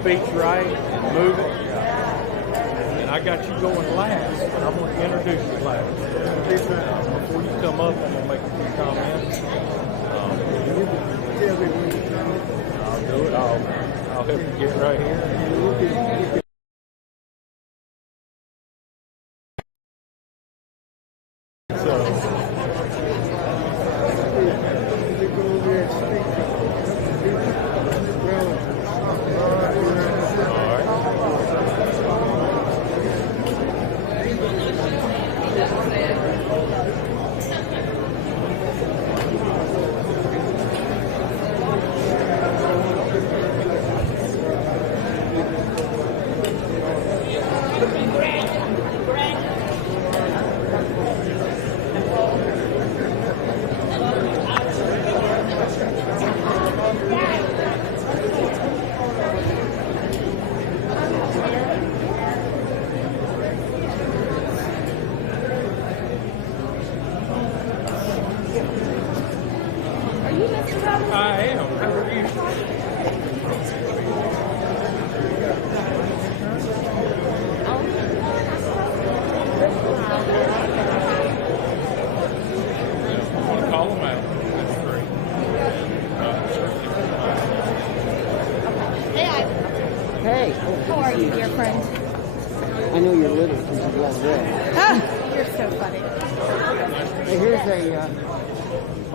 Speech right and move it. And I got you going last, and I'm going to introduce you last. Before you come up, I'm going to make a few comments. I'll do it. I'll help you get right here.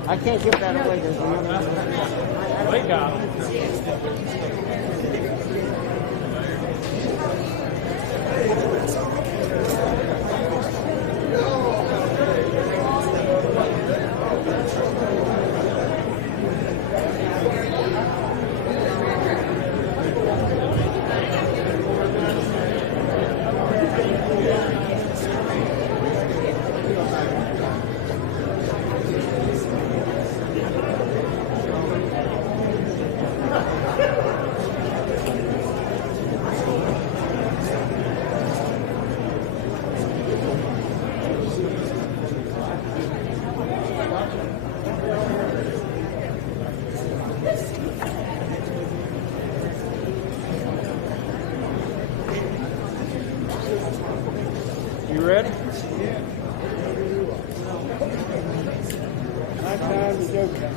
I can't give that away. There's another. They got them. ready? Yeah. My time is okay.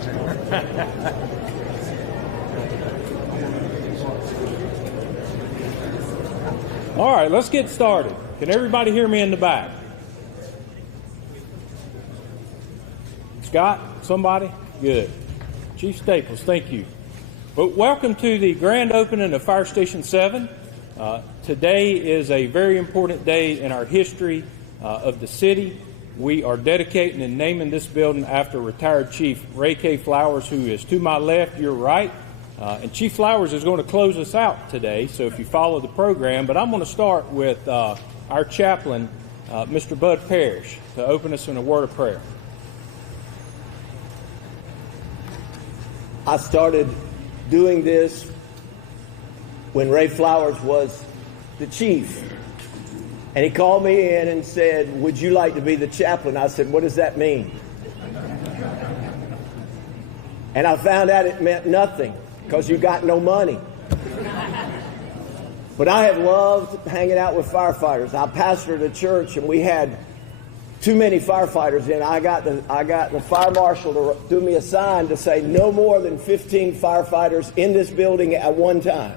All right, let's get started. Can everybody hear me in the back? Scott, somebody? Good. Chief Staples, thank you. Well, welcome to the grand opening of Fire Station 7. Today is a very important day in our history of the city. We are dedicating and naming this building after retired Chief Ray K. Flowers, who is to my left, your right. And Chief Flowers is going to close us out today, so if you follow the program. But I'm going to start with our chaplain, Mr. Bud Parrish, to open us in a word of prayer. I started doing this when Ray Flowers was the chief. And he called me in and said, would you like to be the chaplain? I said, what does that mean? And I found out it meant nothing, because you got no money. But I have loved hanging out with firefighters. I pastored a church, and we had too many firefighters in. I got the fire marshal to do me a sign to say no more than 15 firefighters in this building at one time.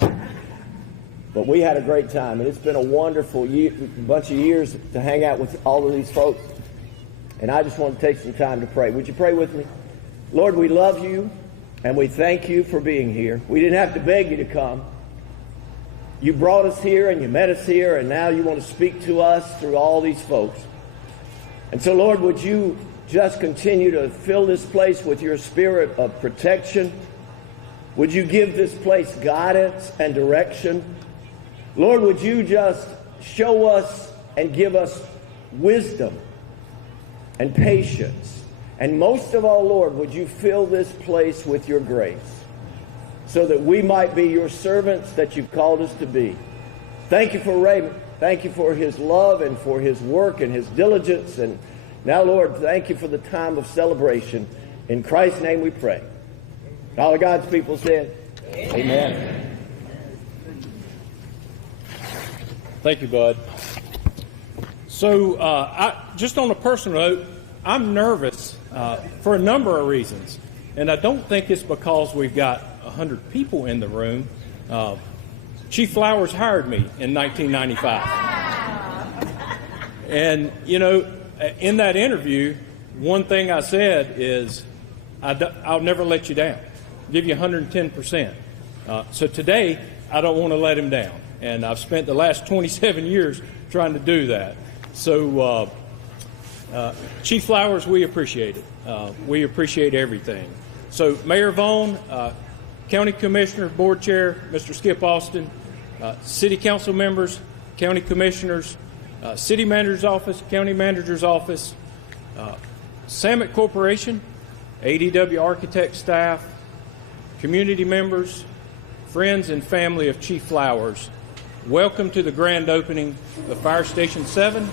But we had a great time, and it's been a wonderful bunch of years to hang out with all of these folks. And I just want to take some time to pray. Would you pray with me? Lord, we love you, and we thank you for being here. We didn't have to beg you to come. You brought us here, and you met us here, and now you want to speak to us through all these folks. And so, Lord, would you just continue to fill this place with your spirit of protection? Would you give this place guidance and direction? Lord, would you just show us and give us wisdom and patience? And most of all, Lord, would you fill this place with your grace so that we might be your servants that you've called us to be. Thank you for Raymond. Thank you for his love and for his work and his diligence. And now, Lord, thank you for the time of celebration. In Christ's name we pray. All of God's people said, amen. Thank you, Bud. So, just on a personal note, I'm nervous for a number of reasons. And I don't think it's because we've got 100 people in the room. Chief Flowers hired me in 1995. And, you know, in that interview, one thing I said is, I'll never let you down. Give you 110%. So today, I don't want to let him down. And I've spent the last 27 years trying to do that. So, Chief Flowers, we appreciate it. We appreciate everything. So, Mayor Vaughn, County Commissioner, Board Chair, Mr. Skip Austin, City Council members, County Commissioners, City Manager's Office, County Manager's Office, Samet Corporation, Adw Architects staff, community members, friends and family of Chief Flowers, welcome to the grand opening of Fire Station 7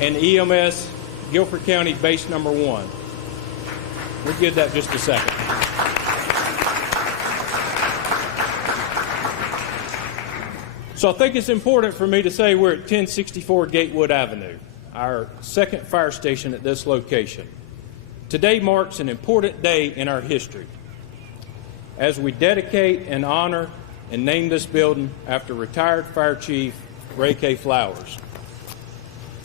and EMS Guilford County Base Number 1. We'll give that just a second. So I think it's important for me to say we're at 1064 Gatewood Avenue, our second fire station at this location. Today marks an important day in our history as we dedicate and honor and name this building after retired Fire Chief Ray K. Flowers.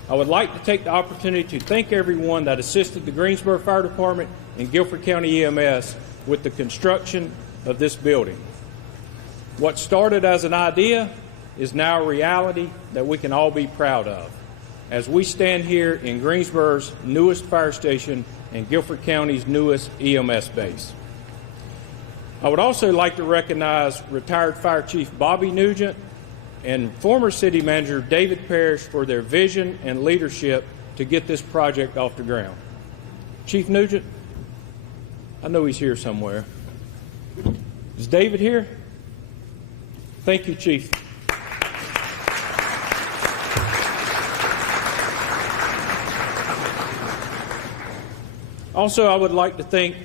I would like to take the opportunity to thank everyone that assisted the Greensboro Fire Department and Guilford County EMS with the construction of this building. What started as an idea is now a reality that we can all be proud of as we stand here in Greensboro's newest fire station and Guilford County's newest EMS base. I would also like to recognize retired Fire Chief Bobby Nugent and former City Manager David Parrish for their vision and leadership to get this project off the ground. Chief Nugent, I know he's here somewhere. Is David here? Thank you, Chief. Also, I would like to thank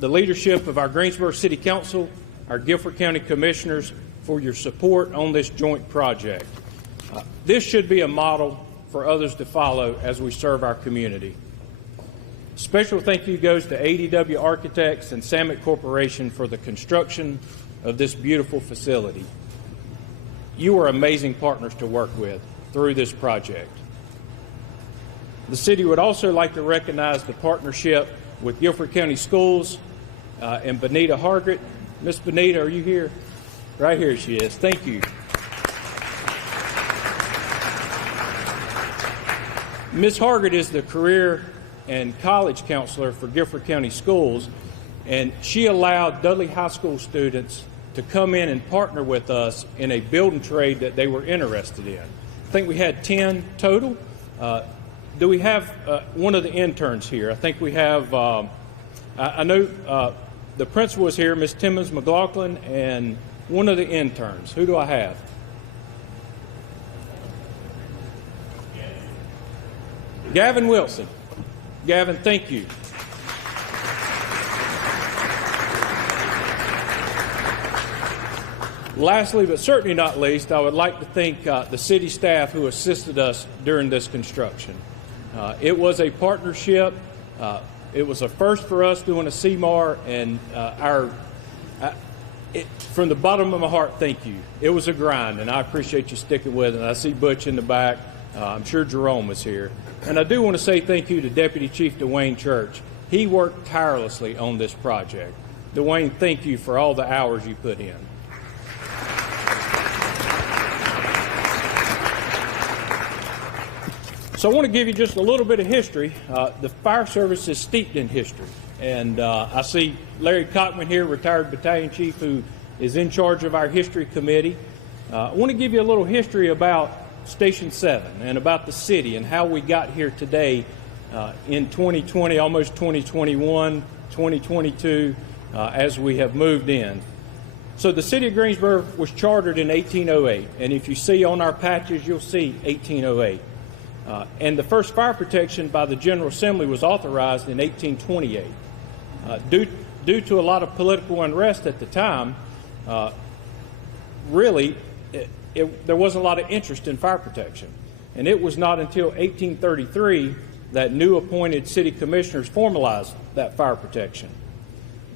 the leadership of our Greensboro City Council, our Guilford County Commissioners, for your support on this joint project. This should be a model for others to follow as we serve our community. Special thank you goes to Adw Architects and Samet Corporation for the construction of this beautiful facility. You are amazing partners to work with through this project. The city would also like to recognize the partnership with Guilford County Schools and Benita Hargett. Miss Benita, are you here? Right here she is. Thank you. Ms. Hargett is the career and college counselor for Guilford County Schools, and she allowed Dudley High School students to come in and partner with us in a building trade that they were interested in. I think we had 10 total. Do we have one of the interns here? I think we have I know the principal is here, Miss Timmons McLaughlin, and one of the interns. Who do I have? Gavin Wilson. Gavin, thank you. Lastly, but certainly not least, I would like to thank the city staff who assisted us during this construction. It was a partnership. It was a first for us doing a CMAR, and from the bottom of my heart, thank you. It was a grind, and I appreciate you sticking with it. And I see Butch in the back. I'm sure Jerome was here. And I do want to say thank you to Deputy Chief Dwayne Church. He worked tirelessly on this project. Dwayne, thank you for all the hours you put in. So I want to give you just a little bit of history. The fire service is steeped in history. And I see Larry Cockman here, retired battalion chief, who is in charge of our history committee. I want to give you a little history about Station 7 and about the city and how we got here today in 2020, almost 2021, 2022, as we have moved in. So the city of Greensboro was chartered in 1808. And if you see on our patches, you'll see 1808. And the first fire protection by the General Assembly was authorized in 1828. Due to a lot of political unrest at the time, really, there wasn't a lot of interest in fire protection. And it was not until 1833 that new appointed city commissioners formalized that fire protection.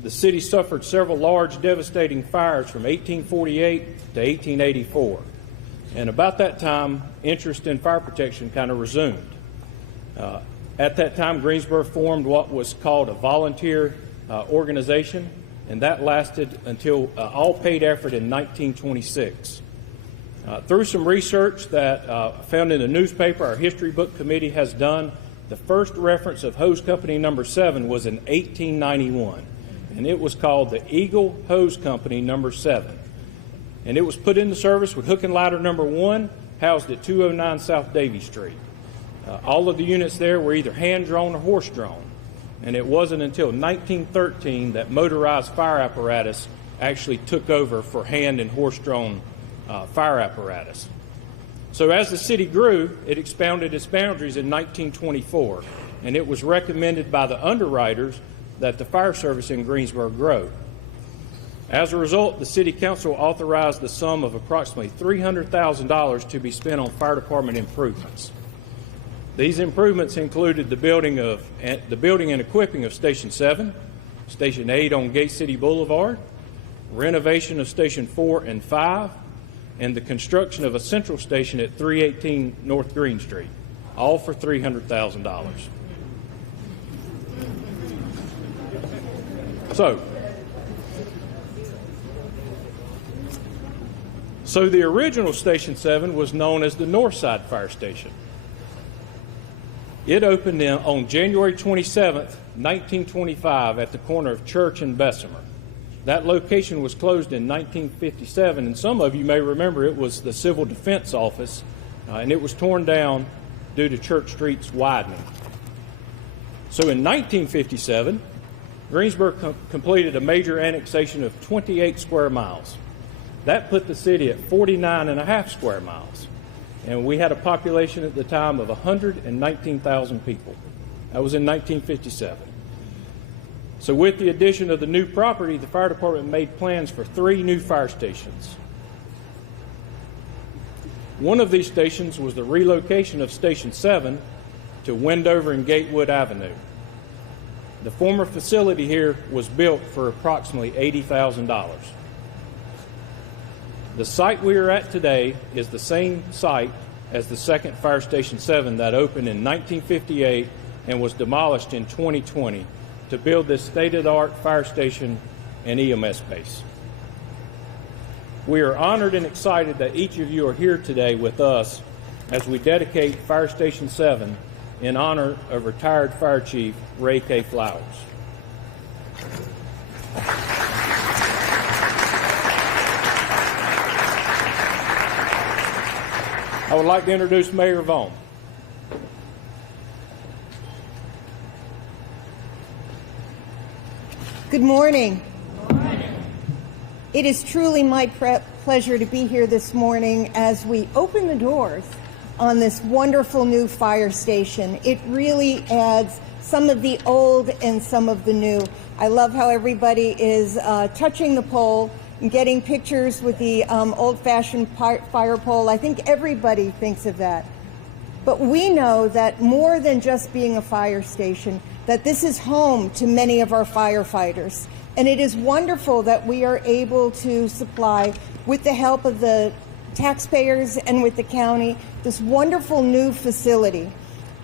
The city suffered several large, devastating fires from 1848 to 1884. And about that time, interest in fire protection kind of resumed. At that time, Greensboro formed what was called a volunteer organization, and that lasted until all paid effort in 1926. Through some research that found in the newspaper our history book committee has done, the first reference of hose company number 7 was in 1891, and it was called the Eagle Hose Company number 7. And it was put into service with hook and ladder number 1, housed at 209 South Davie Street. All of the units there were either hand-drawn or horse-drawn. And it wasn't until 1913 that motorized fire apparatus actually took over for hand and horse-drawn fire apparatus. So as the city grew, it expounded its boundaries in 1924, and it was recommended by the underwriters that the fire service in Greensboro grow. As a result, the City Council authorized the sum of approximately $300,000 to be spent on fire department improvements. These improvements included the building and equipping of Station 7, Station 8 on Gate City Boulevard, renovation of Station 4 and 5, and the construction of a central station at 318 North Green Street, all for $300,000. So the original Station 7 was known as the Northside Fire Station. It opened on January 27th, 1925 at the corner of Church and Bessemer. That location was closed in 1957, and some of you may remember it was the Civil Defense Office, and it was torn down due to Church Street's widening. So in 1957, Greensboro completed a major annexation of 28 square miles. That put the city at 49.5 square miles. And we had a population at the time of 119,000 people. That was in 1957. So with the addition of the new property, the fire department made plans for 3 new fire stations. One of these stations was the relocation of Station 7 to Wendover and Gatewood Avenue. The former facility here was built for approximately $80,000. The site we are at today is the same site as the second Fire Station 7 that opened in 1958 and was demolished in 2020 to build this state-of-the-art fire station and EMS base. We are honored and excited that each of you are here today with us as we dedicate Fire Station 7 in honor of retired Fire Chief Ray K. Flowers. I would like to introduce Mayor Vaughn. Good morning. It is truly my pleasure to be here this morning as we open the doors on this wonderful new fire station. It really adds some of the old and some of the new. I love how everybody is touching the pole and getting pictures with the old-fashioned fire pole. I think everybody thinks of that. But we know that more than just being a fire station, that this is home to many of our firefighters. And it is wonderful that we are able to supply, with the help of the taxpayers and with the county, this wonderful new facility.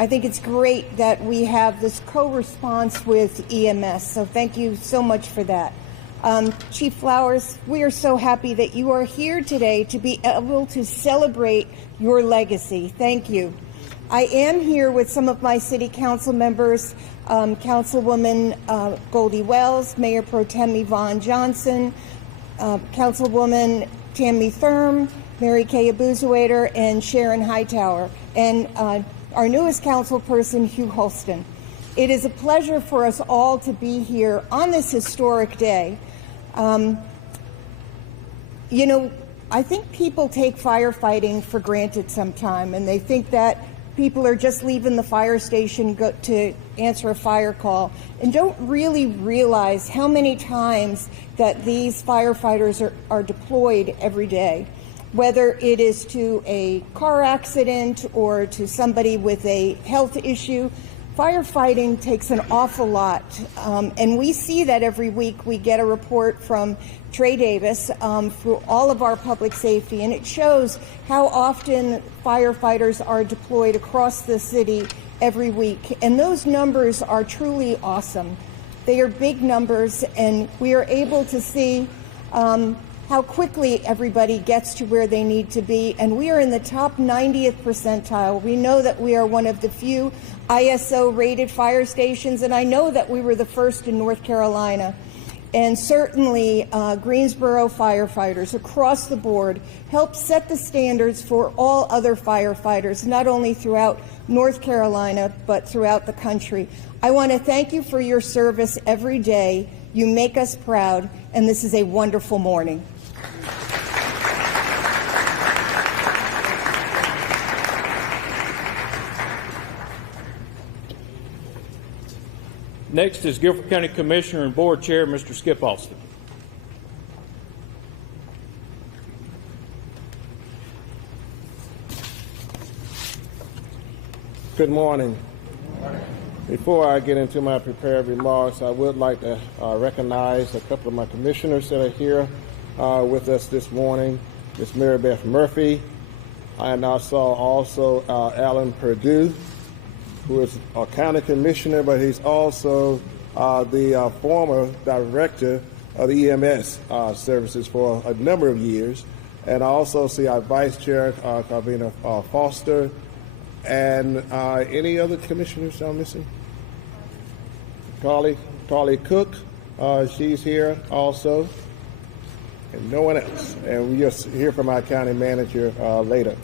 I think it's great that we have this co-response with EMS, so thank you so much for that. Chief Flowers, we are so happy that you are here today to be able to celebrate your legacy. Thank you. I am here with some of my city council members, Councilwoman Goldie Wales, Mayor Pro Tem Vaughn Johnson, Councilwoman Tammy Thurm, Mary Kay Abuzuator, and Sharon Hightower, and our newest council person, Hugh Holston. It is a pleasure for us all to be here on this historic day. You know, I think people take firefighting for granted sometime, and they think that people are just leaving the fire station to answer a fire call and don't really realize how many times that these firefighters are deployed every day, whether it is to a car accident or to somebody with a health issue. Firefighting takes an awful lot, and we see that every week. We get a report from Trey Davis through all of our public safety, and it shows how often firefighters are deployed across the city every week. And those numbers are truly awesome. They are big numbers, and we are able to see how quickly everybody gets to where they need to be. And we are in the top 90th percentile. We know that we are one of the few ISO-rated fire stations, and I know that we were the first in North Carolina. And certainly Greensboro firefighters across the board help set the standards for all other firefighters, not only throughout North Carolina, but throughout the country. I want to thank you for your service every day. You make us proud, and this is a wonderful morning. Next is Guilford County Commissioner and Board Chair, Mr. Skip Alston. Good morning. Before I get into my prepared remarks, I would like to recognize a couple of my commissioners that are here with us this morning. Ms. Mary Beth Murphy, and I saw also Alan Perdue, who is a county commissioner, but he's also the former director of the EMS services for a number of years. And I also see our vice chair, Carolyn Foster, and any other commissioners I'm missing? Carly Cook, she's here also, and no one else. And we'll hear from our county manager later.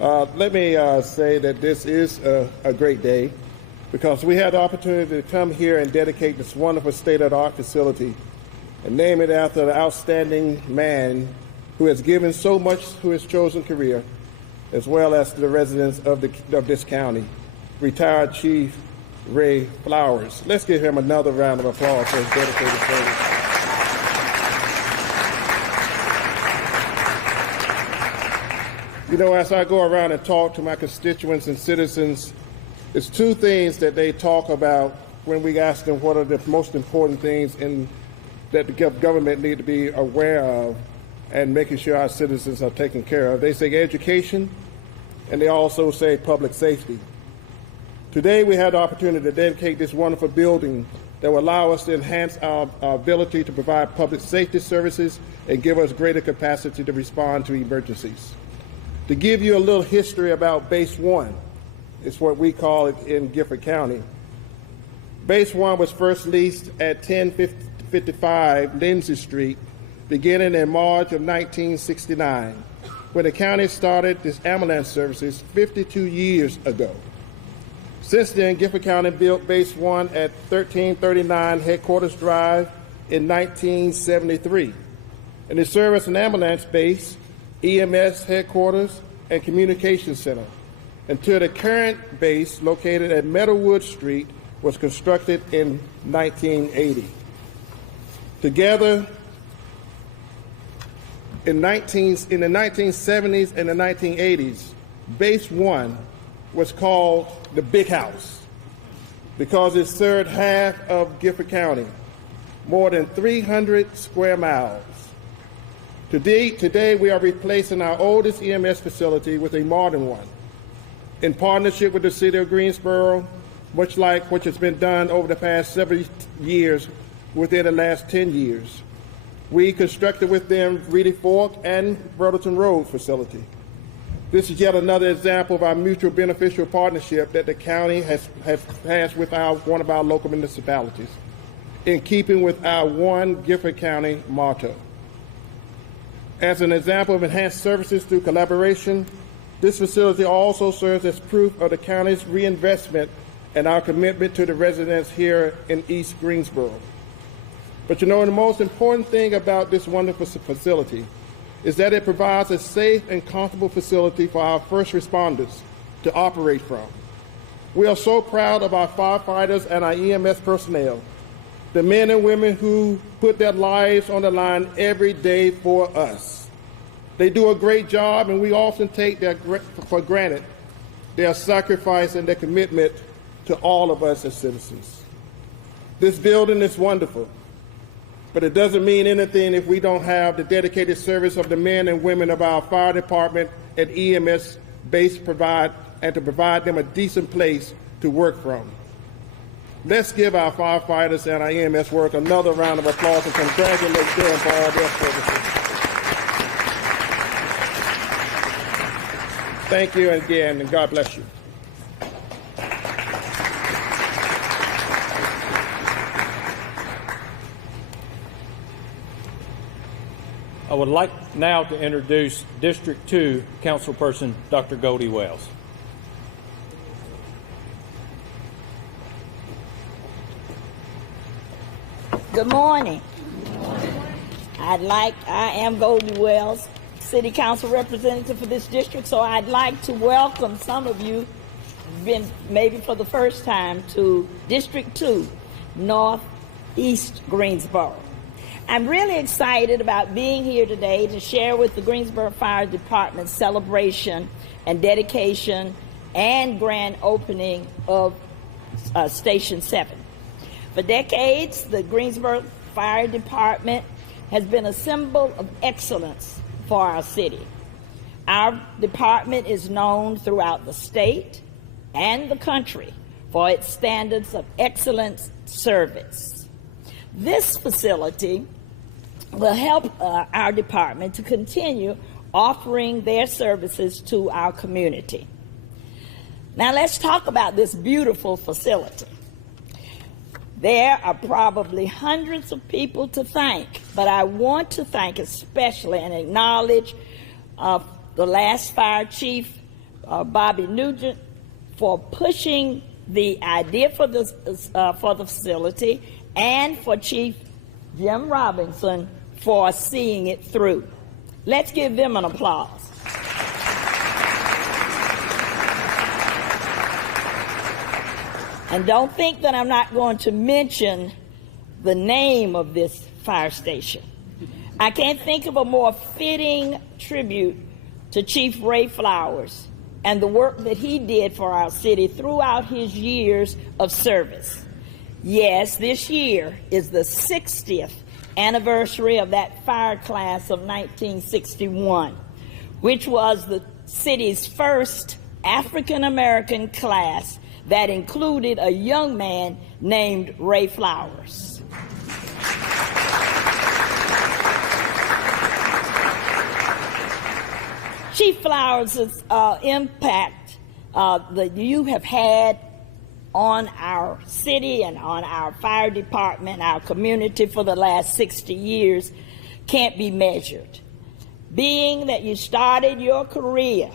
Let me say that this is a great day because we had the opportunity to come here and dedicate this wonderful state-of-the-art facility and name it after the outstanding man who has given so much to his chosen career, as well as to the residents of this county, retired Chief Ray Flowers. Let's give him another round of applause for his dedicated service. You know, as I go around and talk to my constituents and citizens, it's two things that they talk about when we ask them what are the most important things that the government need to be aware of and making sure our citizens are taken care of. They say education, and they also say public safety. Today we had the opportunity to dedicate this wonderful building that will allow us to enhance our ability to provide public safety services and give us greater capacity to respond to emergencies. To give you a little history about Base 1, it's what we call it in Guilford County. Base 1 was first leased at 1055 Lindsay Street, beginning in March of 1969, when the county started its ambulance services 52 years ago. Since then, Guilford County built Base 1 at 1339 Headquarters Drive in 1973, and it served as an ambulance base, EMS headquarters, and communication center until the current base located at Meadowwood Street was constructed in 1980. Together, in the 1970s and the 1980s, Base 1 was called the Big House because it served half of Guilford County, more than 300 square miles. Today we are replacing our oldest EMS facility with a modern one in partnership with the City of Greensboro, much like what has been done over the past several years within the last 10 years. We constructed with them Reedy Fork and Brotherton Road facility. This is yet another example of our mutual beneficial partnership that the county has with one of our local municipalities, in keeping with our One Guilford County motto. As an example of enhanced services through collaboration, this facility also serves as proof of the county's reinvestment and our commitment to the residents here in East Greensboro. But you know, the most important thing about this wonderful facility is that it provides a safe and comfortable facility for our first responders to operate from. We are so proud of our firefighters and our EMS personnel, the men and women who put their lives on the line every day for us. They do a great job, and we often take for granted their sacrifice and their commitment to all of us as citizens. This building is wonderful, but it doesn't mean anything if we don't have the dedicated service of the men and women of our fire department and EMS base to provide them a decent place to work from. Let's give our firefighters and our EMS work another round of applause and congratulate them for all their services. Thank you again, and God bless you. I would like now to introduce District 2 Councilperson Dr. Goldie Wales. Good morning. I am Goldie Wales, City Council representative for this district, so I'd like to welcome some of you, been maybe for the first time, to District 2, Northeast Greensboro. I'm really excited about being here today to share with the Greensboro Fire Department celebration and dedication and grand opening of Station 7. For decades, the Greensboro Fire Department has been a symbol of excellence for our city. Our department is known throughout the state and the country for its standards of excellent service. This facility will help our department to continue offering their services to our community. Now let's talk about this beautiful facility. There are probably hundreds of people to thank, but I want to thank especially and acknowledge the last fire chief, Bobby Nugent, for pushing the idea for the facility, and for Chief Jim Robinson for seeing it through. Let's give them an applause. And don't think that I'm not going to mention the name of this fire station. I can't think of a more fitting tribute to Chief Ray Flowers and the work that he did for our city throughout his years of service. Yes, this year is the 60th anniversary of that fire class of 1961, which was the city's first African-American class that included a young man named Ray Flowers. Chief Flowers' impact that you have had on our city and on our fire department, our community for the last 60 years can't be measured. Being that you started your career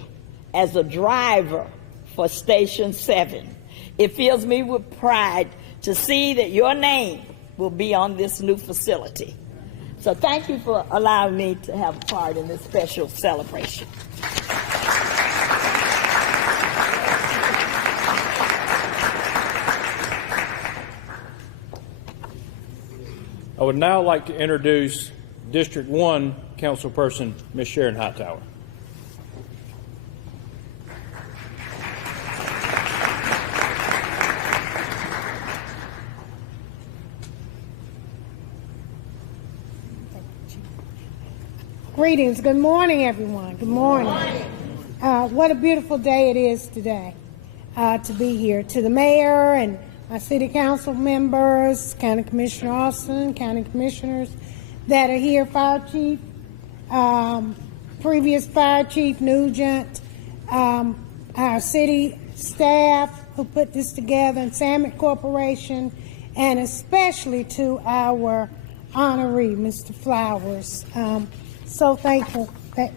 as a driver for Station 7, It fills me with pride to see that your name will be on this new facility. So thank you for allowing me to have a part in this special celebration. I would now like to introduce District 1 Councilperson Ms. Sharon Hightower. Greetings. Good morning, everyone. Good morning. What a beautiful day it is today to be here. To the mayor and my city council members, County Commissioner Austin, county commissioners that are here, fire chief, previous fire chief Nugent, our city staff who put this together, and Samet Corporation, and especially to our honoree, Mr. Flowers. So thankful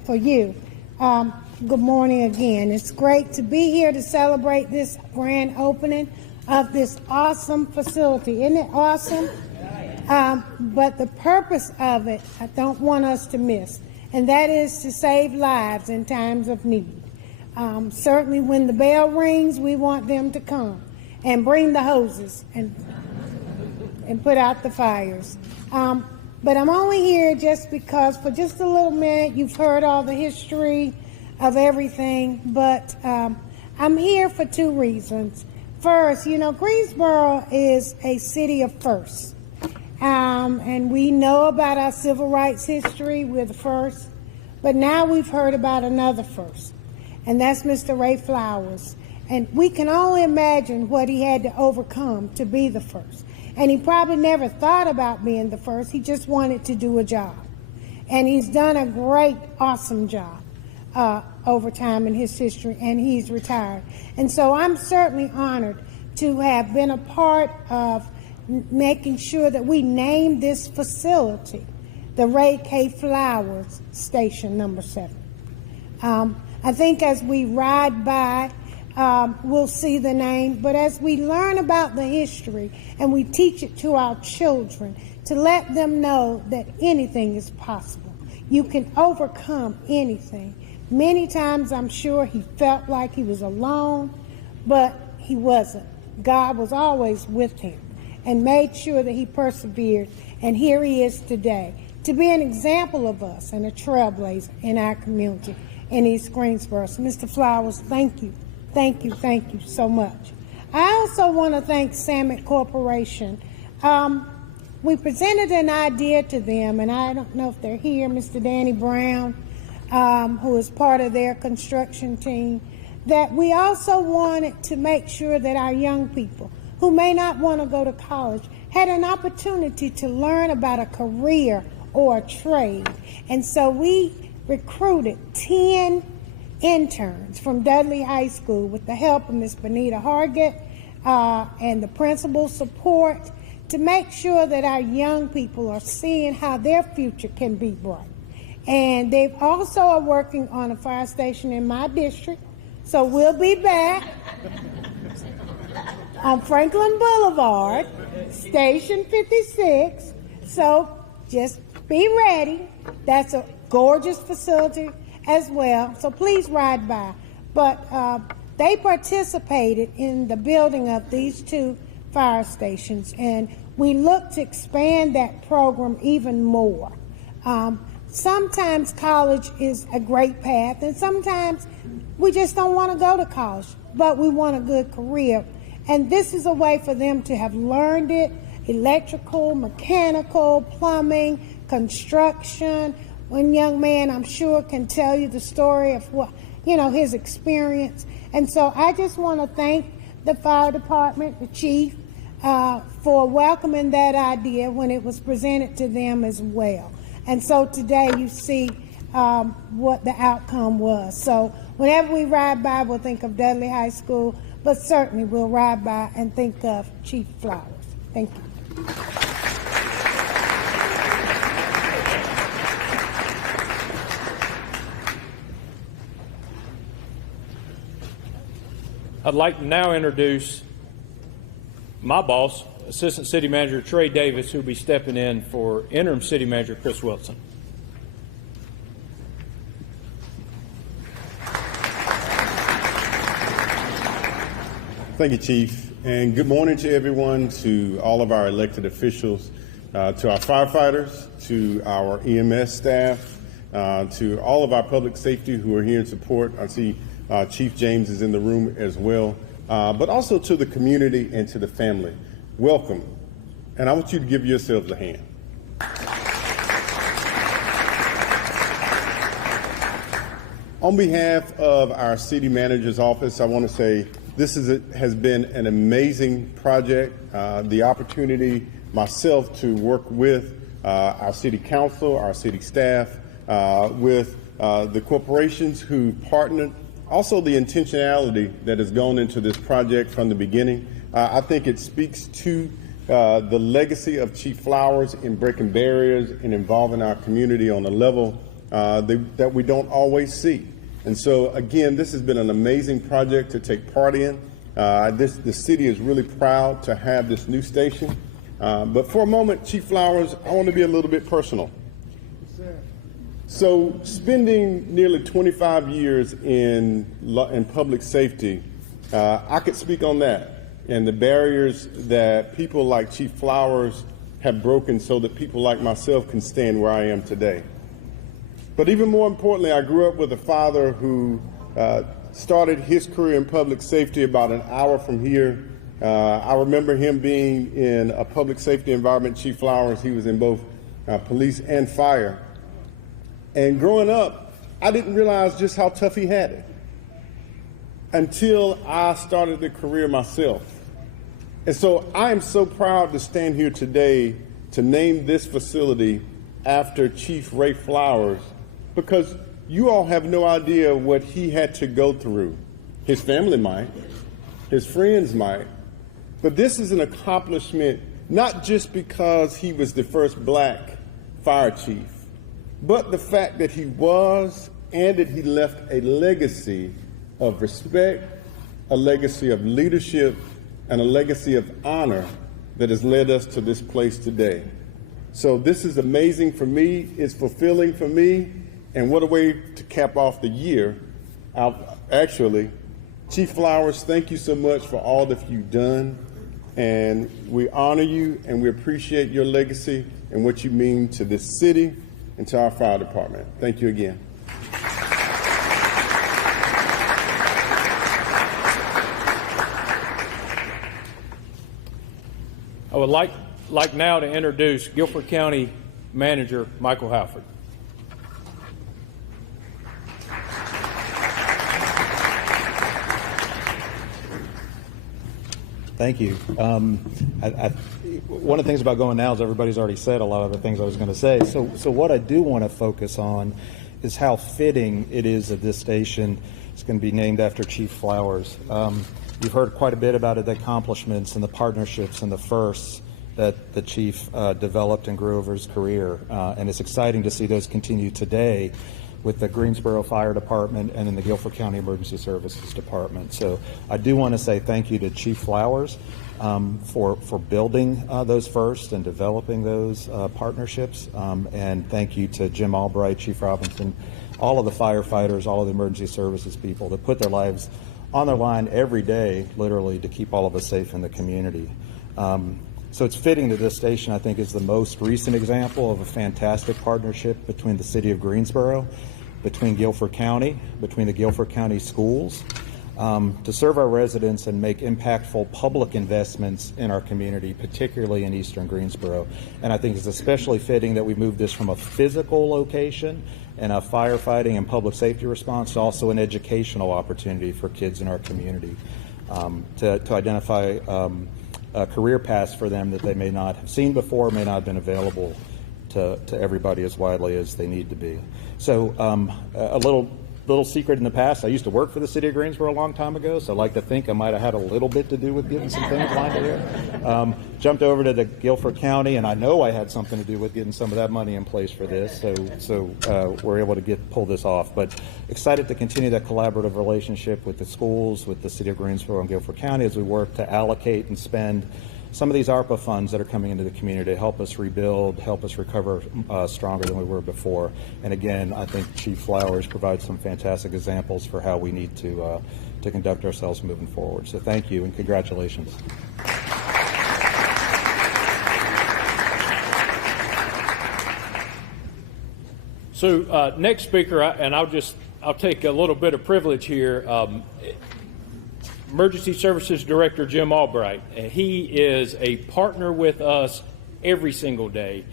for you. Good morning again. It's great to be here to celebrate this grand opening of this awesome facility. Isn't it awesome? But the purpose of it, I don't want us to miss, and that is to save lives in times of need. Certainly when the bell rings, we want them to come and bring the hoses and put out the fires. But I'm only here just because for just a little minute, you've heard all the history of everything, but I'm here for two reasons. First, you know, Greensboro is a city of firsts, and we know about our civil rights history. We're the first, but now we've heard about another first, and that's Mr. Ray Flowers, and we can only imagine what he had to overcome to be the first. And he probably never thought about being the first. He just wanted to do a job. And he's done a great, awesome job over time in his history, and he's retired. And so I'm certainly honored to have been a part of making sure that we name this facility the Ray K. Flowers Station number 7. I think as we ride by, we'll see the name, but as we learn about the history and we teach it to our children, to let them know that anything is possible. You can overcome anything. Many times I'm sure he felt like he was alone, but he wasn't. God was always with him and made sure that he persevered, and here he is today to be an example of us and a trailblazer in our community in East Greensboro. So Mr. Flowers, thank you. Thank you so much. I also want to thank Samet Corporation. We presented an idea to them, and I don't know if they're here, Mr. Danny Brown, who is part of their construction team, that we also wanted to make sure that our young people who may not want to go to college had an opportunity to learn about a career or a trade. And so we recruited 10 interns from Dudley High School with the help of Ms. Benita Hargett and the principal's support to make sure that our young people are seeing how their future can be bright. And they also are working on a fire station in my district, so we'll be back on Franklin Boulevard, Station 56. So just be ready. That's a gorgeous facility as well, so please ride by. But they participated in the building of these 2 fire stations, and we look to expand that program even more. Sometimes college is a great path, and sometimes we just don't want to go to college, but we want a good career. And this is a way for them to have learned it: electrical, mechanical, plumbing, construction. One young man, I'm sure, can tell you the story of what, his experience. And so I just want to thank the fire department, the chief, for welcoming that idea when it was presented to them as well. And so today you see what the outcome was. So whenever we ride by, we'll think of Dudley High School, but certainly we'll ride by and think of Chief Flowers. Thank you. I'd like to now introduce my boss, Assistant City Manager Trey Davis, who will be stepping in for Interim City Manager Chris Wilson. Thank you, Chief, and good morning to everyone, to all of our elected officials, to our firefighters, to our EMS staff, to all of our public safety who are here in support. I see Chief James is in the room as well, but also to the community and to the family. Welcome, and I want you to give yourselves a hand. On behalf of our City Manager's Office, I want to say this has been an amazing project. The opportunity myself to work with our City Council, our City staff, with the corporations who partnered, also the intentionality that has gone into this project from the beginning. I think it speaks to the legacy of Chief Flowers in breaking barriers and involving our community on a level that we don't always see. And so, again, this has been an amazing project to take part in. The city is really proud to have this new station. But for a moment, Chief Flowers, I want to be a little bit personal. So spending nearly 25 years in public safety, I could speak on that and the barriers that people like Chief Flowers have broken so that people like myself can stand where I am today. But even more importantly, I grew up with a father who started his career in public safety about an hour from here. I remember him being in a public safety environment, Chief Flowers. He was in both police and fire. And growing up, I didn't realize just how tough he had it until I started the career myself. And so I am so proud to stand here today to name this facility after Chief Ray Flowers, because you all have no idea what he had to go through. His family might, his friends might, but this is an accomplishment not just because he was the first black fire chief, but the fact that he was and that he left a legacy of respect, a legacy of leadership, and a legacy of honor that has led us to this place today. So this is amazing for me, it's fulfilling for me, and what a way to cap off the year. Actually, Chief Flowers, thank you so much for all that you've done, and we honor you and we appreciate your legacy and what you mean to this city and to our fire department. Thank you again. I would like now to introduce Guilford County Manager Michael Halford. Thank you. One of the things about going now is everybody's already said a lot of the things I was going to say. So what I do want to focus on is how fitting it is that this station is going to be named after Chief Flowers. You've heard quite a bit about the accomplishments and the partnerships and the firsts that the Chief developed and grew over his career. And it's exciting to see those continue today with the Greensboro Fire Department and in the Guilford County Emergency Services Department. So I do want to say thank you to Chief Flowers for building those first and developing those partnerships. And thank you to Jim Albright, Chief Robinson, all of the firefighters, all of the emergency services people that put their lives on their line every day, literally, to keep all of us safe in the community. So it's fitting that this station, I think, is the most recent example of a fantastic partnership between the city of Greensboro, between Guilford County, between the Guilford County schools, to serve our residents and make impactful public investments in our community, particularly in eastern Greensboro. And I think it's especially fitting that we move this from a physical location and a firefighting and public safety response to also an educational opportunity for kids in our community, to identify career paths for them that they may not have seen before, may not have been available to everybody as widely as they need to be. So a little secret in the past, I used to work for the city of Greensboro a long time ago, so I like to think I might have had a little bit to do with getting some things lined up here. Jumped over to the Guilford County, and I know I had something to do with getting some of that money in place for this, so we're able to pull this off. But excited to continue that collaborative relationship with the schools, with the city of Greensboro and Guilford County as we work to allocate and spend some of these ARPA funds that are coming into the community to help us rebuild, help us recover stronger than we were before. And again, I think Chief Flowers provides some fantastic examples for how we need to conduct ourselves moving forward. So thank you and congratulations. So next speaker, I'll take a little bit of privilege here. Emergency Services Director Jim Albright. He is a partner with us every single day,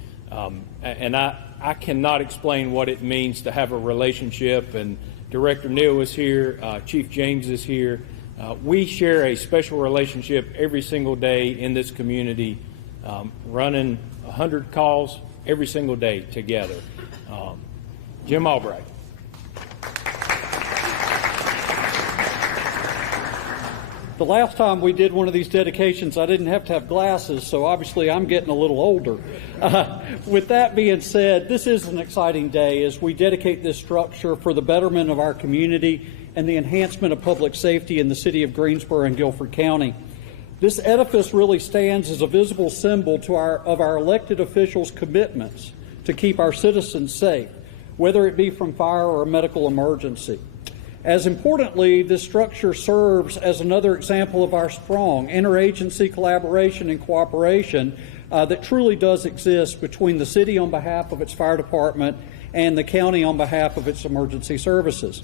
and I cannot explain what it means to have a relationship. And Director Neal is here, Chief James is here. We share a special relationship every single day in this community, running 100 calls every single day together. Jim Albright. The last time we did one of these dedications, I didn't have to have glasses, so obviously I'm getting a little older. With that being said, this is an exciting day as we dedicate this structure for the betterment of our community and the enhancement of public safety in the city of Greensboro and Guilford County. This edifice really stands as a visible symbol of our elected officials' commitments to keep our citizens safe, whether it be from fire or a medical emergency. As importantly, this structure serves as another example of our strong interagency collaboration and cooperation that truly does exist between the city on behalf of its fire department and the county on behalf of its emergency services.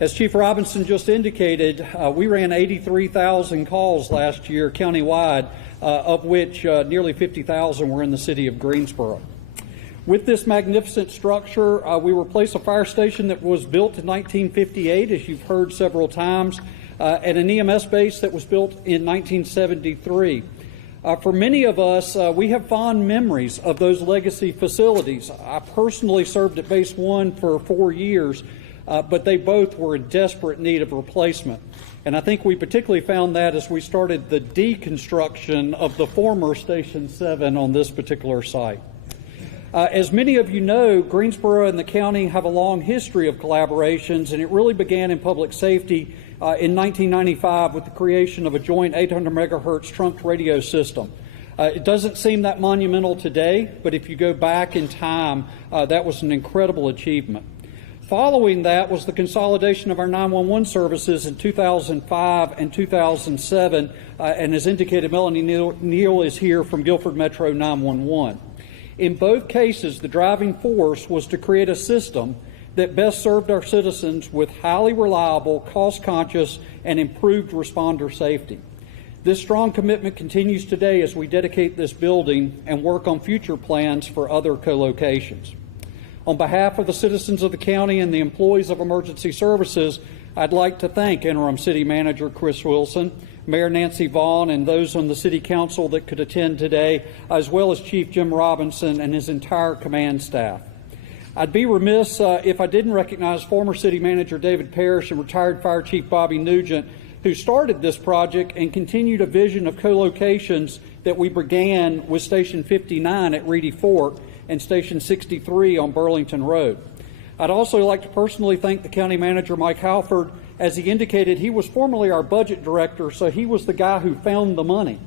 As Chief Robinson just indicated, we ran 83,000 calls last year countywide, of which nearly 50,000 were in the city of Greensboro. With this magnificent structure, we replaced a fire station that was built in 1958, as you've heard several times, and an EMS base that was built in 1973. For many of us, we have fond memories of those legacy facilities. I personally served at Base 1 for 4 years, but they both were in desperate need of replacement. And I think we particularly found that as we started the deconstruction of the former Station 7 on this particular site. As many of you know, Greensboro and the county have a long history of collaborations, and it really began in public safety in 1995 with the creation of a joint 800 megahertz trunked radio system. It doesn't seem that monumental today, but if you go back in time, that was an incredible achievement. Following that was the consolidation of our 911 services in 2005 and 2007, and as indicated, Melanie Neal is here from Guilford Metro 911. In both cases, the driving force was to create a system that best served our citizens with highly reliable, cost-conscious, and improved responder safety. This strong commitment continues today as we dedicate this building and work on future plans for other co-locations. On behalf of the citizens of the county and the employees of emergency services, I'd like to thank Interim City Manager Chris Wilson, Mayor Nancy Vaughn, and those on the City Council that could attend today, as well as Chief Jim Robinson and his entire command staff. I'd be remiss if I didn't recognize former City Manager David Parrish and retired Fire Chief Bobby Nugent, who started this project and continued a vision of co-locations that we began with Station 59 at Reedy Fork and Station 63 on Burlington Road. I'd also like to personally thank the County Manager, Mike Halford. As he indicated, he was formerly our budget director, so he was the guy who found the money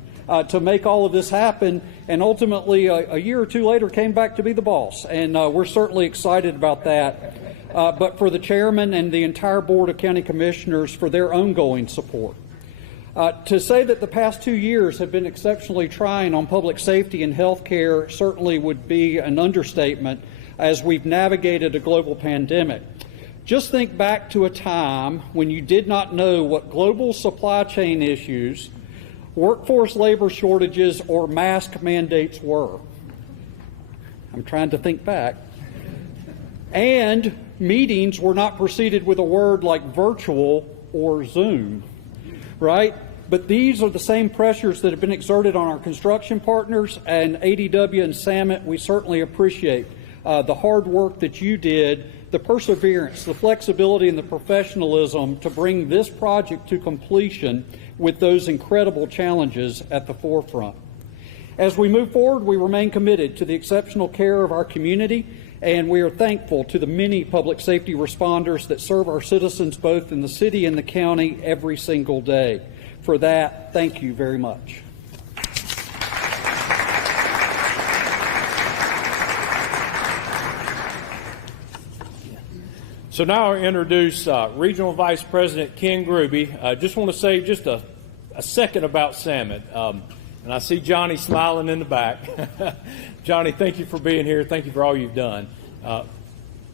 to make all of this happen, and ultimately a year or two later came back to be the boss, and we're certainly excited about that. But for the chairman and the entire board of county commissioners for their ongoing support. To say that the past 2 years have been exceptionally trying on public safety and health care certainly would be an understatement as we've navigated a global pandemic. Just think back to a time when you did not know what global supply chain issues, workforce labor shortages, or mask mandates were. I'm trying to think back. And meetings were not preceded with a word like virtual or Zoom, right? But these are the same pressures that have been exerted on our construction partners, and ADW and Samet, we certainly appreciate the hard work that you did, the perseverance, the flexibility, and the professionalism to bring this project to completion with those incredible challenges at the forefront. As we move forward, we remain committed to the exceptional care of our community, and we are thankful to the many public safety responders that serve our citizens both in the city and the county every single day. For that, thank you very much. So now I introduce Regional Vice President Ken Grooby. I just want to say just a second about Samet. And I see Johnny smiling in the back. Johnny, thank you for being here. Thank you for all you've done.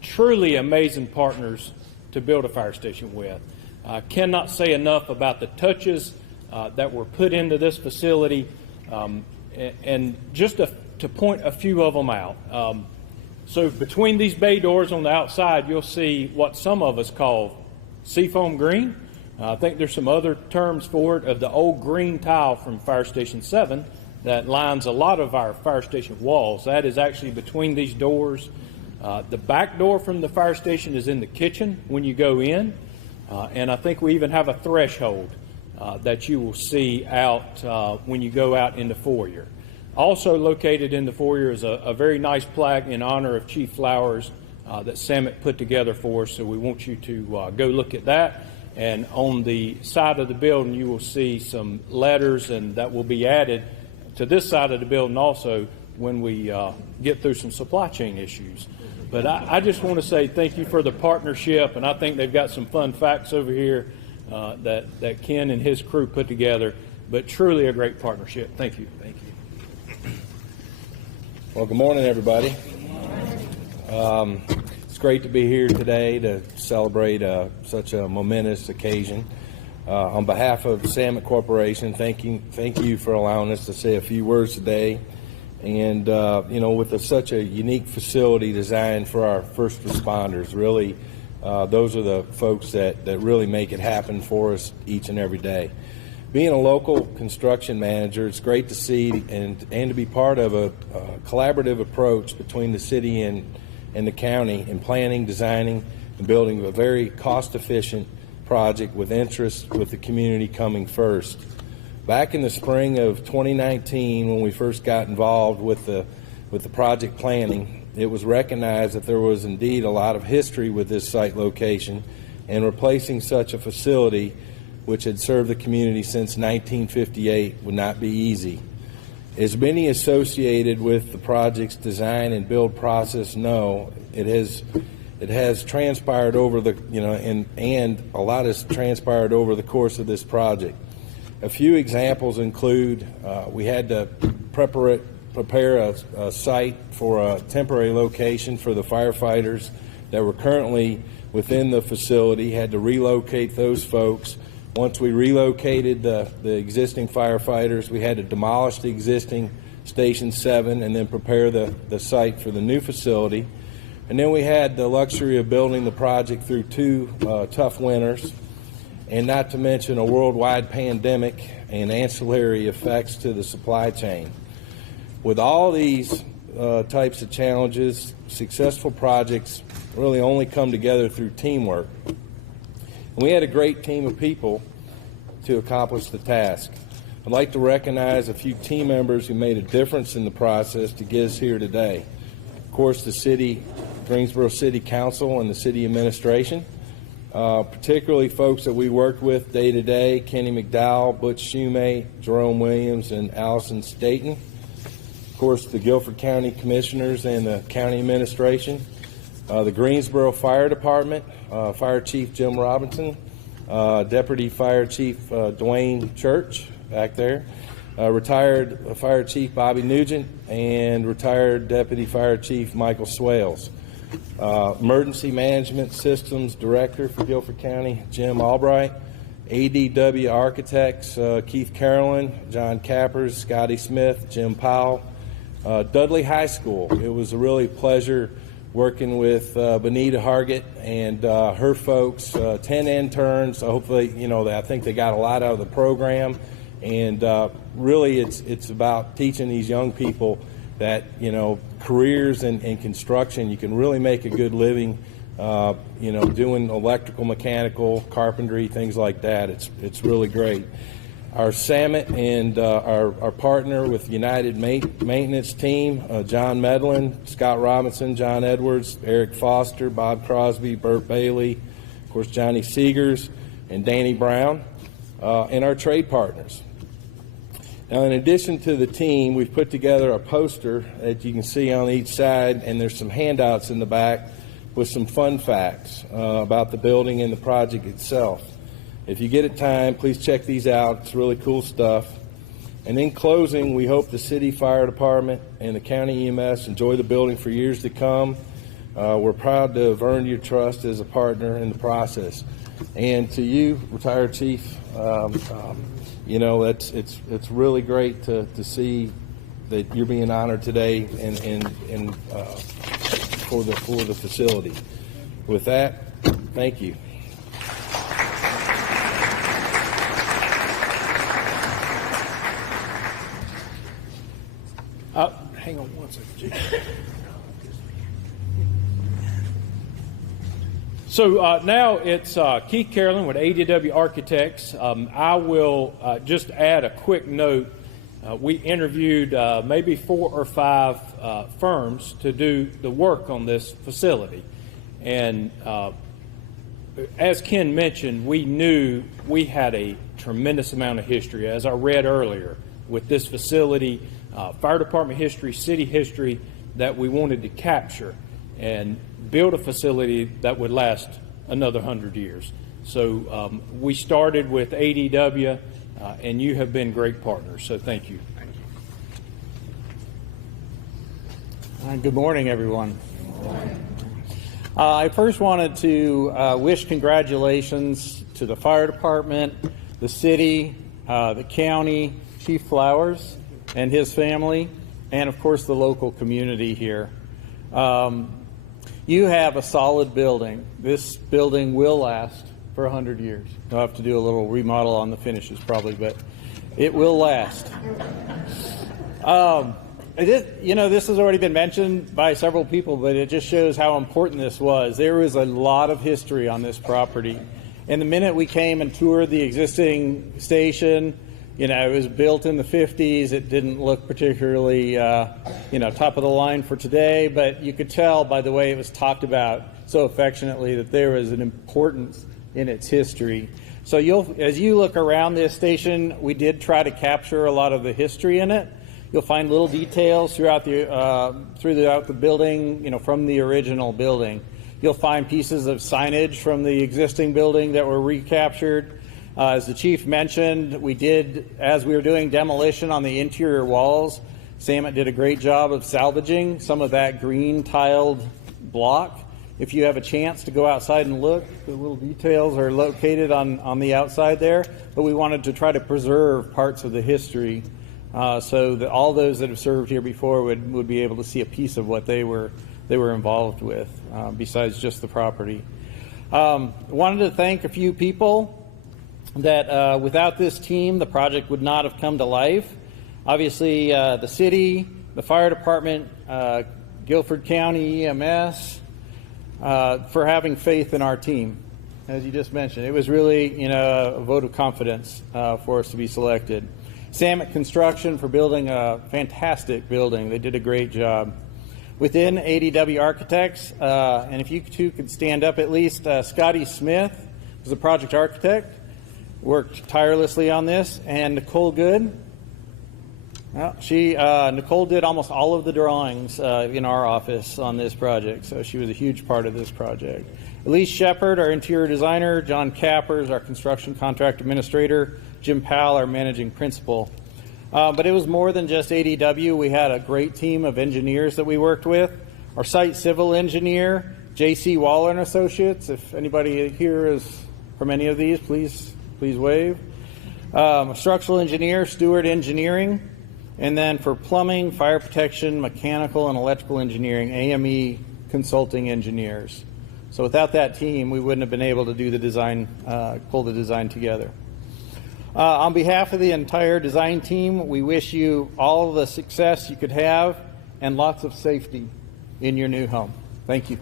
Truly amazing partners to build a fire station with. I cannot say enough about the touches that were put into this facility, and just to point a few of them out. So between these bay doors on the outside, you'll see what some of us call seafoam green. I think there's some other terms for it, of the old green tile from Fire Station 7 that lines a lot of our fire station walls. That is actually between these doors. The back door from the fire station is in the kitchen when you go in, and I think we even have a threshold that you will see out when you go out in the foyer. Also located in the foyer is a very nice plaque in honor of Chief Flowers that Samet put together for us, so we want you to go look at that. And on the side of the building, you will see some letters, and that will be added to this side of the building also when we get through some supply chain issues. But I just want to say thank you for the partnership, and I think they've got some fun facts over here that Ken and his crew put together, but truly a great partnership. Thank you. Thank you. Well, good morning, everybody. It's great to be here today to celebrate such a momentous occasion. On behalf of Samet Corporation, thank you for allowing us to say a few words today. And, with such a unique facility designed for our first responders, really, those are the folks that really make it happen for us each and every day. Being a local construction manager, it's great to see and to be part of a collaborative approach between the city and the county in planning, designing, and building a very cost-efficient project with interest with the community coming first. Back in the spring of 2019, when we first got involved with the project planning, it was recognized that there was indeed a lot of history with this site location, and replacing such a facility, which had served the community since 1958, would not be easy. As many associated with the project's design and build process know, it has transpired over the, and a lot has transpired over the course of this project. A few examples include we had to prepare a site for a temporary location for the firefighters that were currently within the facility, had to relocate those folks. Once we relocated the existing firefighters, we had to demolish the existing Station 7 and then prepare the site for the new facility. And then we had the luxury of building the project through two tough winters, and not to mention a worldwide pandemic and ancillary effects to the supply chain. With all these types of challenges, successful projects really only come together through teamwork. And we had a great team of people to accomplish the task. I'd like to recognize a few team members who made a difference in the process to get us here today. Of course, the Greensboro City Council and the City Administration, particularly folks that we worked with day to day, Kenny McDowell, Butch Shumate, Jerome Williams, and Allison Staten. Of course, the Guilford County Commissioners and the County Administration, the Greensboro Fire Department, Fire Chief Jim Robinson, Deputy Fire Chief Dwayne Church back there, retired Fire Chief Bobby Nugent, and retired Deputy Fire Chief Michael Swales. Emergency Management Systems Director for Guilford County, Jim Albright. Adw Architects, Keith Carolyn, John Cappers, Scotty Smith, Jim Powell. Dudley High School, it was a really pleasure working with Benita Hargett and her folks, 10 interns. So hopefully, I think they got a lot out of the program. And really, it's about teaching these young people that, careers in construction, you can really make a good living, doing electrical, mechanical, carpentry, things like that. It's really great. Our Samet and our partner with United Maintenance Team, John Medlin, Scott Robinson, John Edwards, Eric Foster, Bob Crosby, Burt Bailey, of course Johnny Seegers, and Danny Brown, and our trade partners. Now, in addition to the team, we've put together a poster that you can see on each side, and there's some handouts in the back with some fun facts about the building and the project itself. If you get a time, please check these out. It's really cool stuff. And in closing, we hope the city fire department and the county EMS enjoy the building for years to come. We're proud to have earned your trust as a partner in the process. And to you, retired chief, you know, it's really great to see that you're being honored today and for the facility. With that, thank you. Hang on one second. So now it's Keith Carolyn with Adw Architects. I will just add a quick note. We interviewed maybe 4 or 5 firms to do the work on this facility. And as Ken mentioned, we knew we had a tremendous amount of history, as I read earlier, with this facility, fire department history, city history, that we wanted to capture and build a facility that would last another 100 years. So we started with ADW, and you have been great partners, so thank you. Good morning, everyone. I first wanted to wish congratulations to the fire department, the city, the county, Chief Flowers and his family, and of course the local community here. You have a solid building. This building will last for 100 years. You'll have to do a little remodel on the finishes probably, but it will last. You know, this has already been mentioned by several people, but it just shows how important this was. There was a lot of history on this property. And the minute we came and toured the existing station, you know, it was built in the 50s. It didn't look particularly, you know, top of the line for today, but you could tell by the way it was talked about so affectionately that there was an importance in its history. So as you look around this station, we did try to capture a lot of the history in it. You'll find little details throughout the building, you know, from the original building. You'll find pieces of signage from the existing building that were recaptured. As the chief mentioned, we did, as we were doing demolition on the interior walls, Samet did a great job of salvaging some of that green tiled block. If you have a chance to go outside and look, the little details are located on the outside there, but we wanted to try to preserve parts of the history so that all those that have served here before would be able to see a piece of what they were involved with, besides just the property. Wanted to thank a few people that without this team, the project would not have come to life. Obviously, the city, the fire department, Guilford County EMS, for having faith in our team. As you just mentioned, it was really, you know, a vote of confidence for us to be selected. Samet Construction for building a fantastic building. They did a great job. Within Adw Architects, and if you two could stand up at least, Scotty Smith was a project architect, worked tirelessly on this, and Nicole Good. Well, Nicole did almost all of the drawings in our office on this project, so she was a huge part of this project. Elise Shepard, our interior designer, John Cappers, our construction contract administrator, Jim Powell, our managing principal. But it was more than just ADW. We had a great team of engineers that we worked with. Our site civil engineer, J.C. Waller and Associates. If anybody here is from any of these, please wave. Structural engineer, Stewart Engineering. And then for plumbing, fire protection, mechanical, and electrical engineering, AME Consulting Engineers. So without that team, we wouldn't have been able to do the design, pull the design together. On behalf of the entire design team, we wish you all the success you could have and lots of safety in your new home. Thank you.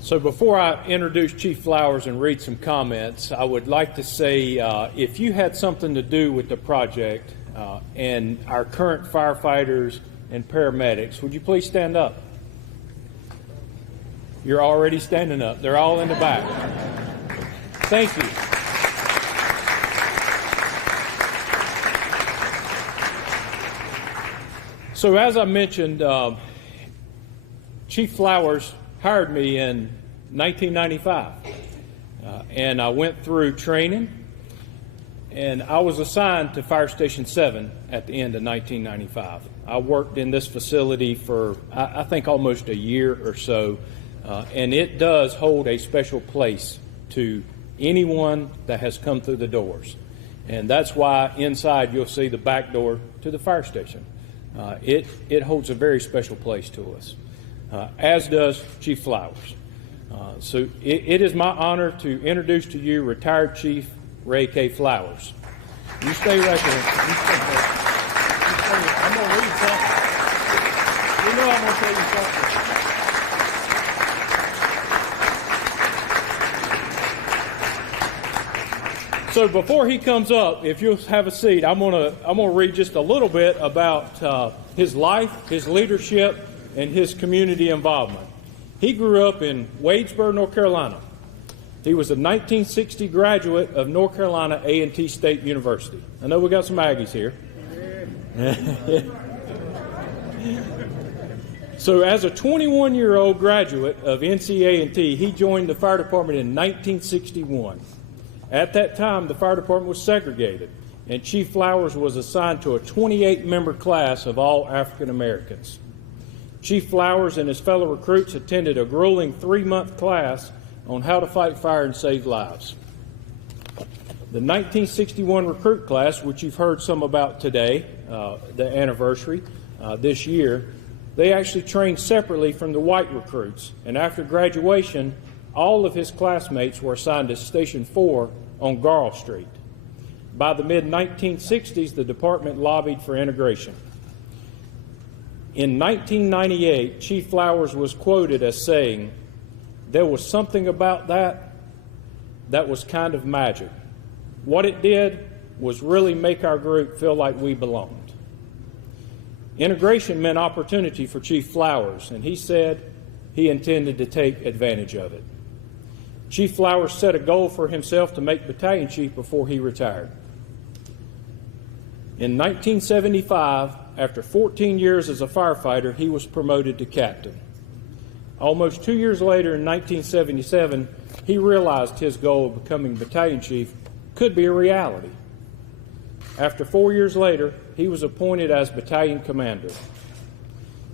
So before I introduce Chief Flowers and read some comments, I would like to say if you had something to do with the project and our current firefighters and paramedics, would you please stand up? You're already standing up. They're all in the back. Thank you. So as I mentioned, Chief Flowers hired me in 1995, and I went through training, and I was assigned to Fire Station 7 at the end of 1995. I worked in this facility for, I think, almost a year or so, and it does hold a special place to anyone that has come through the doors. And that's why inside you'll see the back door to the fire station. It holds a very special place to us, as does Chief Flowers. So it is my honor to introduce to you retired Chief Ray K. Flowers. You stay right there. You stay there. I'm going to read something. You know I'm going to tell you something. So before he comes up, if you'll have a seat, I'm going to read just a little bit about his life, his leadership, and his community involvement. He grew up in Wadesboro, North Carolina. He was a 1960 graduate of North Carolina A&T State University. I know we got some Aggies here. So as a 21-year-old graduate of NCA&T, he joined the fire department in 1961. At that time, the fire department was segregated, and Chief Flowers was assigned to a 28-member class of all African Americans. Chief Flowers and his fellow recruits attended a grueling 3-month class on how to fight fire and save lives. The 1961 recruit class, which you've heard some about today, the anniversary this year, they actually trained separately from the white recruits, and after graduation, all of his classmates were assigned to Station 4 on Garl Street. By the mid-1960s, the department lobbied for integration. In 1998, Chief Flowers was quoted as saying, "There was something about that was kind of magic. What it did was really make our group feel like we belonged." Integration meant opportunity for Chief Flowers, and he said he intended to take advantage of it. Chief Flowers set a goal for himself to make battalion chief before he retired. In 1975, after 14 years as a firefighter, he was promoted to captain. Almost 2 years later, in 1977, he realized his goal of becoming battalion chief could be a reality. After 4 years later, he was appointed as battalion commander.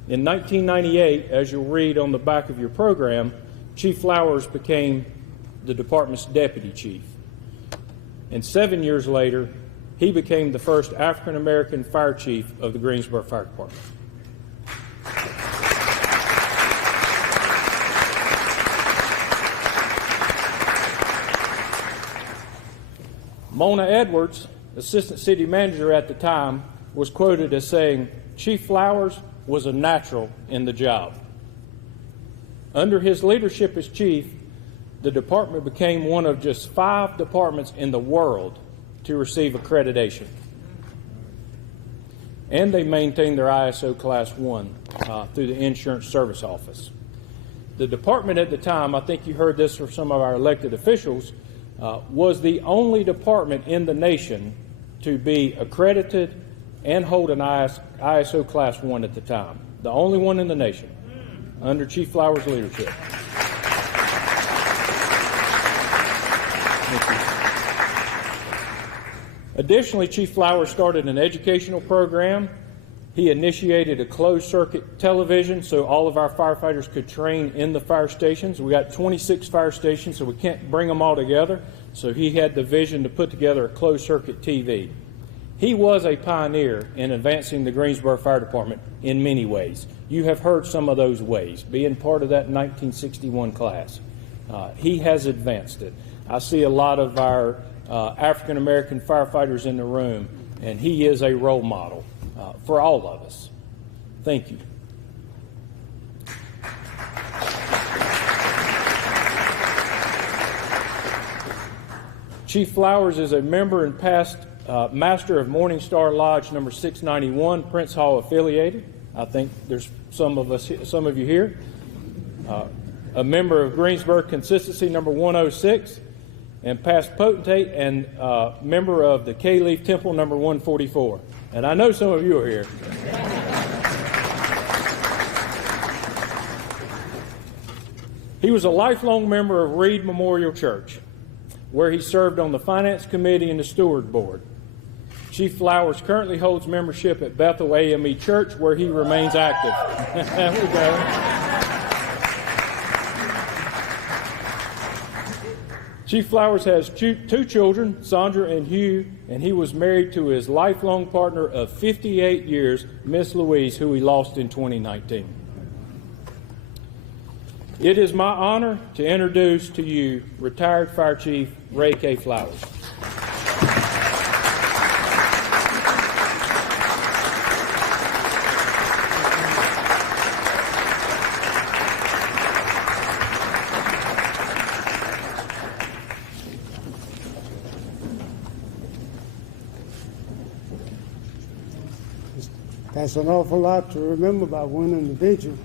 In 1998, as you'll read on the back of your program, Chief Flowers became the department's deputy chief. And 7 years later, he became the first African-American fire chief of the Greensboro Fire Department. Mona Edwards, assistant city manager at the time, was quoted as saying, "Chief Flowers was a natural in the job." Under his leadership as chief, the department became one of just 5 departments in the world to receive accreditation. And they maintained their ISO Class 1 through the Insurance Service Office. The department at the time, I think you heard this from some of our elected officials, was the only department in the nation to be accredited and hold an ISO Class 1 at the time. The only one in the nation under Chief Flowers' leadership. Thank you. Additionally, Chief Flowers started an educational program. He initiated a closed-circuit television so all of our firefighters could train in the fire stations. We got 26 fire stations, so we can't bring them all together. So he had the vision to put together a closed-circuit TV. He was a pioneer in advancing the Greensboro Fire Department in many ways. You have heard some of those ways, being part of that 1961 class. He has advanced it. I see a lot of our African-American firefighters in the room, and he is a role model for all of us. Thank you. Chief Flowers is a member and past master of Morning Star Lodge number 691, Prince Hall affiliated. I think there's some of you here. A member of Greensboro Consistency number 106, and past potentate and member of the K-Leaf Temple number 144. And I know some of you are here. He was a lifelong member of Reed Memorial Church, where he served on the Finance Committee and the Steward Board. Chief Flowers currently holds membership at Bethel AME Church, where he remains active. There we go. Chief Flowers has two children, Sandra and Hugh, and he was married to his lifelong partner of 58 years, Miss Louise, who he lost in 2019. It is my honor to introduce to you retired Fire Chief Ray K. Flowers. That's an awful lot to remember about one individual.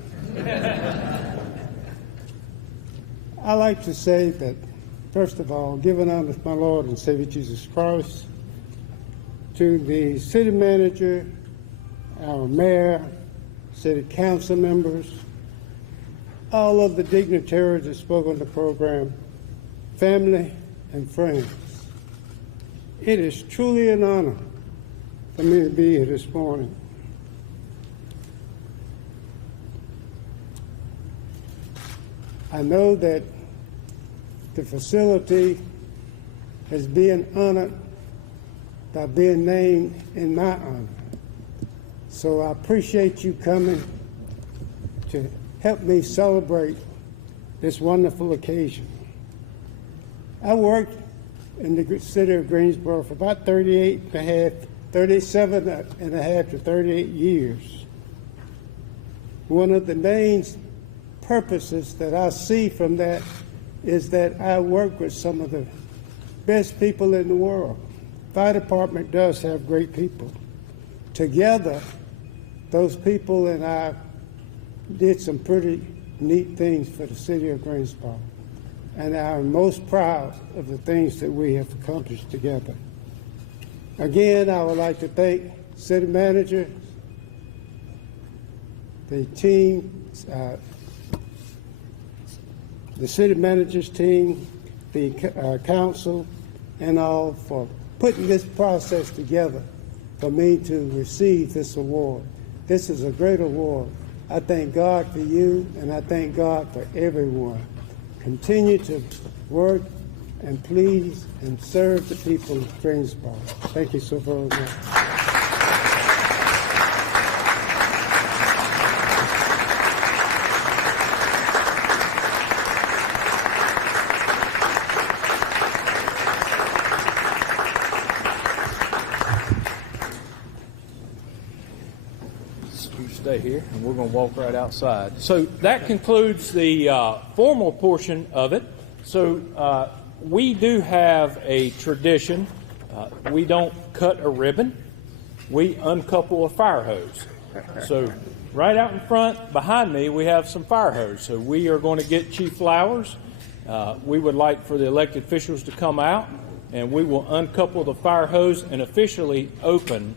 I like to say that, first of all, giving honor to my Lord and Savior Jesus Christ, to the city manager, our mayor, city council members, all of the dignitaries that spoke on the program, family and friends. It is truly an honor for me to be here this morning. I know that the facility is being honored by being named in my honor. So I appreciate you coming to help me celebrate this wonderful occasion. I worked in the city of Greensboro for about 37 and a half to 38 years. One of the main purposes that I see from that is that I work with some of the best people in the world. Fire department does have great people. Together, those people and I did some pretty neat things for the city of Greensboro. And I'm most proud of the things that we have accomplished together. Again, I would like to thank city manager, the team, the city manager's team, the council, and all for putting this process together for me to receive this award. This is a great award. I thank God for you, and I thank God for everyone. Continue to work and please and serve the people of Greensboro. Thank you so very much. Stay here, and we're going to walk right outside. So that concludes the formal portion of it. So we do have a tradition. We don't cut a ribbon. We uncouple a fire hose. So right out in front, behind me, we have some fire hose. So we are going to get Chief Flowers. We would like for the elected officials to come out, and we will uncouple the fire hose and officially open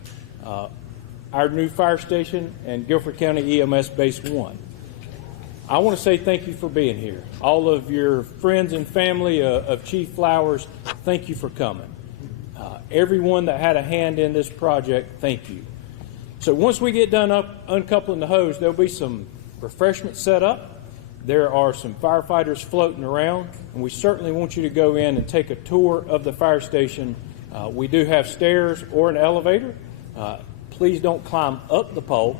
our new fire station and Guilford County EMS Base 1. I want to say thank you for being here. All of your friends and family of Chief Flowers, thank you for coming. Everyone that had a hand in this project, thank you. So once we get done uncoupling the hose, there'll be some refreshments set up. There are some firefighters floating around, and we certainly want you to go in and take a tour of the fire station. We do have stairs or an elevator. Please don't climb up the pole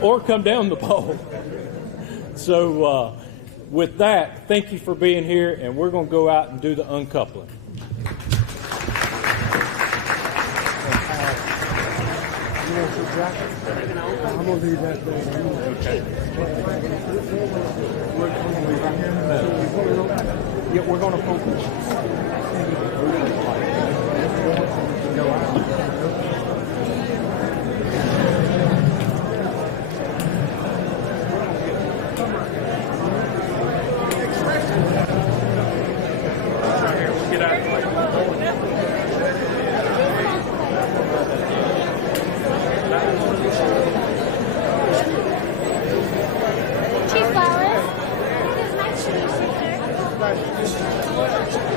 or come down the pole. So with that, thank you for being here, and we're going to go out and do the uncoupling. I'm going to leave that there. Okay. Yeah, we're going to focus. Everybody.